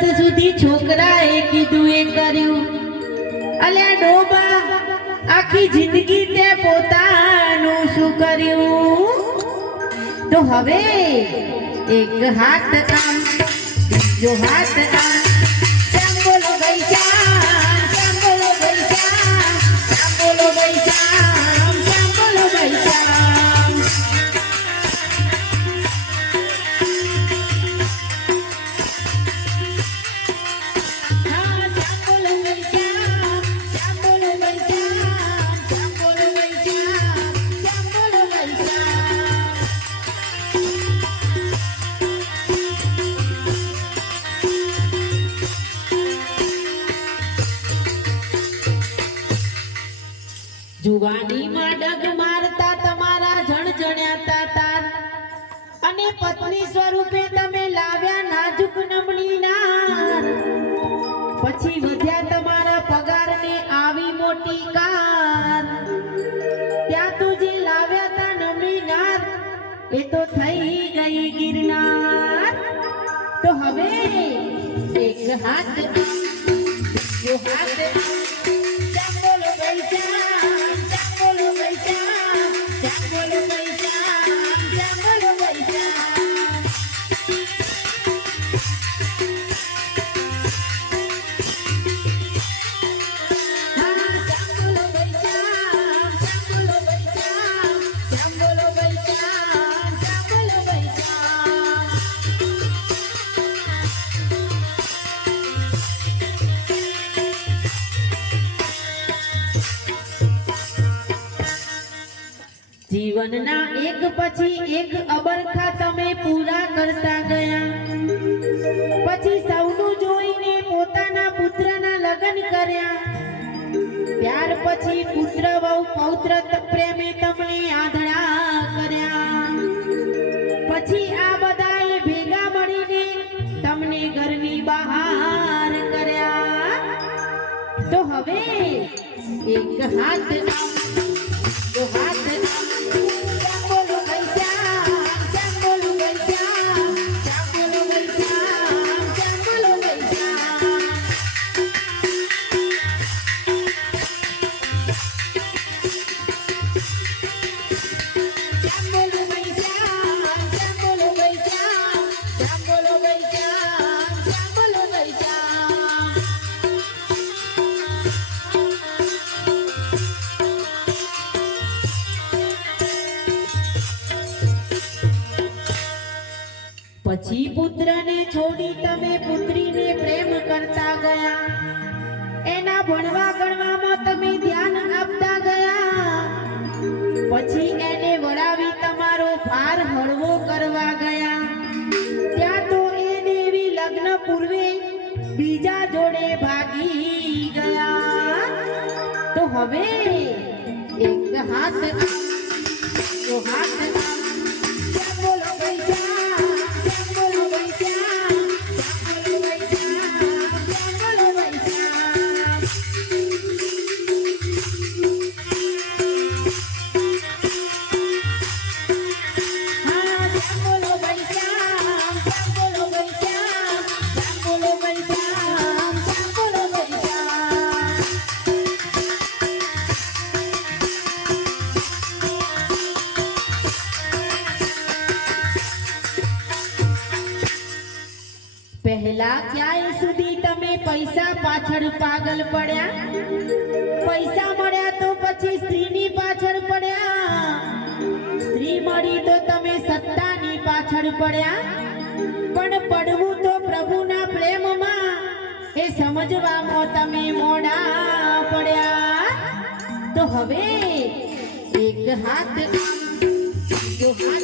વર્ષ સુધી છોકરાએ કીધું એ કર્યું. અલ્યા ડોબા આખી જિંદગી તે પોતાનું શું કર્યું? તો હવે એક હાથ આમ બીજો હાથ આમ. શ્યામ બોલો ભાઈ શ્યામ, શ્યામ બોલો ભાઈ શ્યામ, શ્યામ બોલો ભાઈ શ્યામ, શ્યામ બોલો ભાઈ શ્યામ. જુવાનીમાં ડગ મારતા તમારા જણજણ્યાતા તાર, અને પત્ની સ્વરૂપે તમે લાવ્યા નાજુક નમણી નાર. પછી વધ્યા તમારા પગારને આવી મોટી કાર. ત્યાં તું જે લાવ્યા તા નમણી નાર એ તો થઈ ગઈ ગિરનાર. તો હવે એક હાથ બીજો હાથ. શ્યામ બોલો ભાઈ શ્યામ, શ્યામ બોલો ભાઈ શ્યામ, શ્યામ બોલો ભાઈ શ્યામ, શ્યામ બોલો ભાઈ શ્યામ. હા શ્યામ બોલો ભાઈ શ્યામ, શ્યામ બોલો ભાઈ શ્યામ, શ્યામ બોલો ભાઈ શ્યામ, શ્યામ બોલો ભાઈ શ્યામ. જીવનના એક પછી એક અબરખા તમે પૂરા કરતા ગયા. પછી સૌનું જોઈને પોતાના પુત્રના લગ્ન કર્યા. ત્યાર પછી પુત્ર વહુ પૌત્ર પ્રેમે તમને આંધળા કર્યા. પછી આ બધાએ ભેગા મળીને તમને ઘરની બહાર કર્યા. તો હવે એક હાથ જો હાથ. શ્યામ બોલો ભાઈ શ્યામ, શ્યામ બોલો ભાઈ શ્યામ, શ્યામ બોલો ભાઈ શ્યામ, શ્યામ બોલો ભાઈ શ્યામ. શ્યામ બોલો ભાઈ શ્યામ, શ્યામ બોલો ભાઈ શ્યામ, શ્યામ બોલો ભાઈ શ્યામ, શ્યામ બોલો ભાઈ શ્યામ. પછી પુત્રને છોડી તમે પુત્રીને પ્રેમ કરતા ગયા. એના ભણવા ગણવામાં તમે ધ્યાન આપતા ગયા. પછી એને વળાવી તમારો ભાર હળવો કરવા ગયા. ત્યાં તો એ દેવી લગ્ન પૂર્વે બીજા જોડે ભાગી ગયા. તો હવે એક હાથ બીજો હાથ. શ્યામ બોલો ભાઈ શ્યામ, શ્યામ બોલો ભાઈ શ્યામ, શ્યામ બોલો ભાઈ શ્યામ, શ્યામ બોલો ભાઈ શ્યામ. હા શ્યામ બોલો ભાઈ શ્યામ, શ્યામ બોલો ભાઈ શ્યામ, શ્યામ બોલો ભાઈ શ્યામ, શ્યામ બોલો ભાઈ શ્યામ. પહેલા ક્યાંય સુધી તમે પૈસા પાછળ પાગલ પડ્યા. પૈસા મળ્યા તો પછી સ્ત્રીની પાછળ પડ્યા. સ્ત્રી મળી તો તમે સત્તાની પાછળ પડ્યા. પણ પડવું તો પ્રભુના પ્રેમમાં એ સમજવામાં તમે મોડા પડ્યા. તો હવે એક હાથ બીજો હાથ.